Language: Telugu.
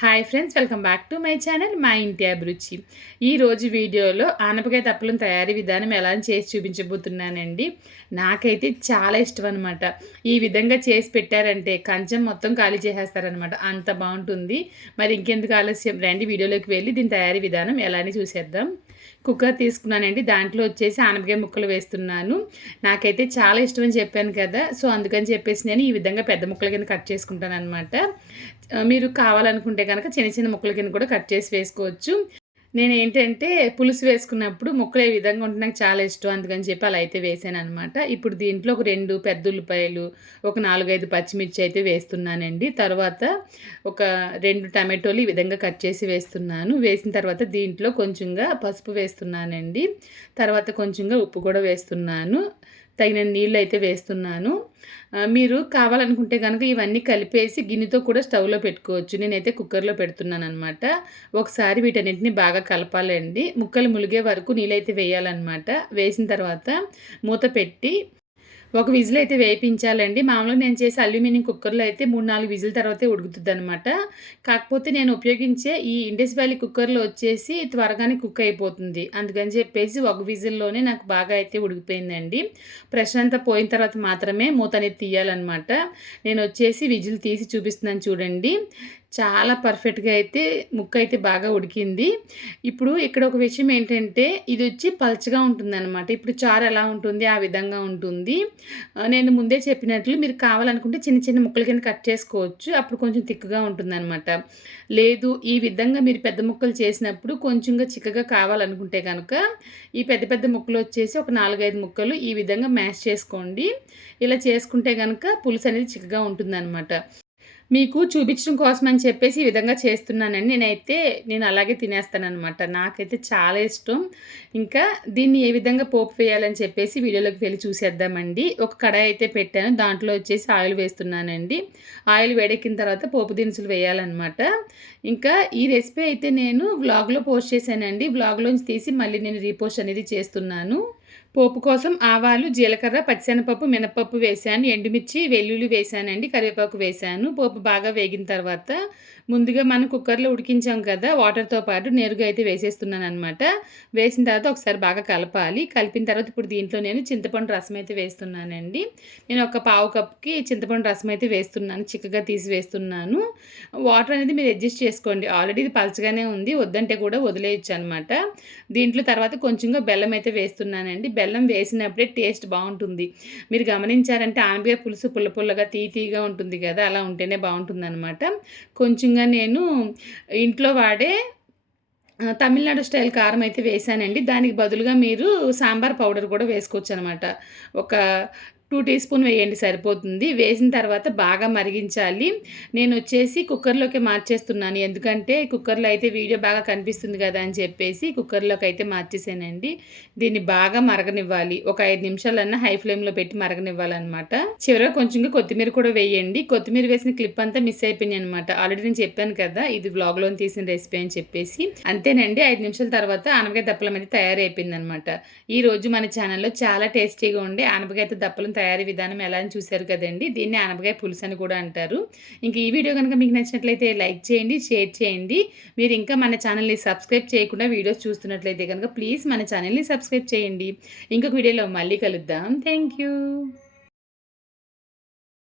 Hi friends welcome back to my channel మా ఇంటి అభిరుచి ఈరోజు వీడియోలో ఆనపకాయ తప్పలను తయారీ విధానం ఎలా చేసి చూపించబోతున్నానండి? నాకైతే చాలా ఇష్టం అనమాట ఈ విధంగా చేసి పెట్టారంటే కంచం మొత్తం ఖాళీ చేసేస్తారనమాట అంత బాగుంటుంది. మరి ఇంకెందుకు ఆలస్యం? రండి వీడియోలోకి వెళ్ళి దీని తయారీ విధానం ఎలా అని చూసేద్దాం. కుక్కర్ తీసుకున్నానండి. దాంట్లో వచ్చేసి ఆనపకాయ ముక్కలు వేస్తున్నాను. నాకైతే చాలా ఇష్టం అని చెప్పాను కదా. సో అందుకని చెప్పేసి నేను ఈ విధంగా పెద్ద ముక్కల కింద కట్ చేసుకుంటాను అనమాట మీరు కావాలనుకుంటే కనుక చిన్న చిన్న ముక్కల కింద కూడా కట్ చేసి వేసుకోవచ్చు. నేను ఏంటంటే పులుసు వేసుకున్నప్పుడు ముక్కలు ఏ విధంగా ఉంటే నాకు చాలా ఇష్టం అందుకని చెప్పి అలా అయితే వేసాను అనమాట ఇప్పుడు దీంట్లో ఒక రెండు పెద్ద ఉల్లిపాయలు ఒక నాలుగైదు పచ్చిమిర్చి అయితే వేస్తున్నానండి. తర్వాత ఒక రెండు టమాటోలు ఈ విధంగా కట్ చేసి వేస్తున్నాను. వేసిన తర్వాత దీంట్లో కొంచెంగా పసుపు వేస్తున్నానండి. తర్వాత కొంచెంగా ఉప్పు కూడా వేస్తున్నాను. తగిన నీళ్ళు అయితే వేస్తున్నాను మీరు కావాలనుకుంటే కనుక ఇవన్నీ కలిపేసి గిన్నెతో కూడా స్టవ్లో పెట్టుకోవచ్చు. నేనైతే కుక్కర్లో పెడుతున్నాను అనమాట ఒకసారి వీటన్నింటిని బాగా కలపాలండి. ముక్కలు ములిగే వరకు నీళ్ళైతే వేయాలన్నమాట. వేసిన తర్వాత మూత పెట్టి ఒక విజిల్ అయితే వేయించాలండి. మామూలుగా నేను చేసే అల్యూమినియం కుక్కర్లో అయితే మూడు నాలుగు విజిల్ తర్వాతే ఉడుకుతుంది అనమాట కాకపోతే నేను ఉపయోగించే ఈ ఇండస్ వ్యాలీ కుక్కర్లో వచ్చేసి త్వరగానే కుక్ అయిపోతుంది. అందుకని చెప్పేసి ఒక విజిల్లోనే నాకు బాగా అయితే ఉడికిపోయిందండి. ప్రెషర్ అంతా పోయిన తర్వాత మాత్రమే మూత అనేది తీయాలన్నమాట. నేను వచ్చేసి విజిల్ తీసి చూపిస్తున్నాను చూడండి. చాలా పర్ఫెక్ట్గా అయితే ముక్క అయితే బాగా ఉడికింది. ఇప్పుడు ఇక్కడ ఒక విషయం ఏంటంటే ఇది వచ్చి పల్చగా ఉంటుందన్నమాట. ఇప్పుడు చారు ఎలా ఉంటుంది ఆ విధంగా ఉంటుంది. నేను ముందే చెప్పినట్లు మీరు కావాలనుకుంటే చిన్న చిన్న ముక్కల కింద కట్ చేసుకోవచ్చు. అప్పుడు కొంచెం తిక్కుగా ఉంటుందన్నమాట. లేదు ఈ విధంగా మీరు పెద్ద ముక్కలు చేసినప్పుడు కొంచెంగా చిక్కగా కావాలనుకుంటే కనుక ఈ పెద్ద పెద్ద ముక్కలు వచ్చేసి ఒక నాలుగైదు ముక్కలు ఈ విధంగా మ్యాష్ చేసుకోండి. ఇలా చేసుకుంటే కనుక పులుసు అనేది చిక్కగా ఉంటుందన్నమాట. మీకు చూపించడం కోసం అని చెప్పేసి ఈ విధంగా చేస్తున్నానండి నేనైతే నేను అలాగే తినేస్తానమాట నాకైతే చాలా ఇష్టం. ఇంకా దీన్ని ఏ విధంగా పోపు వేయాలని చెప్పేసి వీడియోలోకి వెళ్ళి చూసేద్దామండి. ఒక కడాయి అయితే పెట్టాను. దాంట్లో వచ్చేసి ఆయిల్ వేస్తున్నానండి. ఆయిల్ వేడెక్కిన తర్వాత పోపు దినుసులు వేయాలన్నమాట. ఇంకా ఈ రెసిపీ అయితే నేను వ్లాగ్లో పోస్ట్ చేశానండి. వ్లాగ్లోంచి తీసి మళ్ళీ నేను రీపోస్ట్ అనేది చేస్తున్నాను. పోపు కోసం ఆవాలు జీలకర్ర పచ్చిశనగపప్పు మినపప్పు వేసాను ఎండుమిర్చి వెల్లుల్లి వేశానండి. కరివేపాకు వేసాను పోపు బాగా వేగిన తర్వాత ముందుగా మనం కుక్కర్లో ఉడికించాం కదా వాటర్తో పాటు నేరుగా అయితే వేసేస్తున్నాను అనమాట వేసిన తర్వాత ఒకసారి బాగా కలపాలి. కలిపిన తర్వాత ఇప్పుడు దీంట్లో నేను చింతపండు రసం అయితే వేస్తున్నానండి. నేను ఒక పావు కప్కి చింతపండు రసం అయితే వేస్తున్నాను చిక్కగా తీసి వేస్తున్నాను. వాటర్ అనేది మీరు అడ్జస్ట్ చేసుకోండి. ఆల్రెడీ ఇది పలచగానే ఉంది వద్దంటే కూడా వదిలేయచ్చు అనమాట దీంట్లో తర్వాత కొంచెంగా బెల్లం అయితే వేస్తున్నానండి. బెల్లం వేసినప్పుడే టేస్ట్ బాగుంటుంది. మీరు గమనించారంటే ఆనపకాయ పులుసు పుల్ల పుల్లగా తీతీగా ఉంటుంది కదా అలా ఉంటేనే బాగుంటుంది అనమాట కొంచెంగా నేను ఇంట్లో వాడే తమిళనాడు స్టైల్ కారం అయితే వేసానండి. దానికి బదులుగా మీరు సాంబార్ పౌడర్ కూడా వేసుకోవచ్చు అనమాట ఒక టూ టీ స్పూన్ వేయండి సరిపోతుంది. వేసిన తర్వాత బాగా మరిగించాలి. నేను వచ్చేసి కుక్కర్లోకి మార్చేస్తున్నాను. ఎందుకంటే కుక్కర్లో అయితే వీడియో బాగా కనిపిస్తుంది కదా అని చెప్పేసి కుక్కర్లోకి అయితే మార్చేసానండి. దీన్ని బాగా మరగనివ్వాలి. ఒక ఐదు నిమిషాలన్నా హై ఫ్లేమ్లో పెట్టి మరగనివ్వాలన్నమాట. చివరిగా కొంచెంగా కొత్తిమీర కూడా వేయండి. కొత్తిమీర వేసిన క్లిప్ అంతా మిస్ అయిపోయింది అనమాట ఆల్రెడీ నేను చెప్పాను కదా ఇది బ్లాగ్లో తీసిన రెసిపీ అని చెప్పేసి. అంతేనండి ఐదు నిమిషాల తర్వాత ఆనపకాయ దప్పలం అయితే తయారైపోయింది అనమాట ఈ రోజు మన ఛానల్లో చాలా టేస్టీగా ఉండే ఆనపకాయ దప్పలం తయారు తయారీ విధానం ఎలా అని చూశారు కదండి. దీన్ని ఆనపకాయ పులుసు అని కూడా అంటారు. ఇంక ఈ వీడియో కనుక మీకు నచ్చినట్లయితే లైక్ చేయండి షేర్ చేయండి. మీరు ఇంకా మన ఛానల్ని సబ్స్క్రైబ్ చేయకుండా వీడియోస్ చూస్తున్నట్లయితే కనుక ప్లీజ్ మన ఛానల్ని సబ్స్క్రైబ్ చేయండి. ఇంకొక వీడియోలో మళ్ళీ కలుద్దాం. Thank you.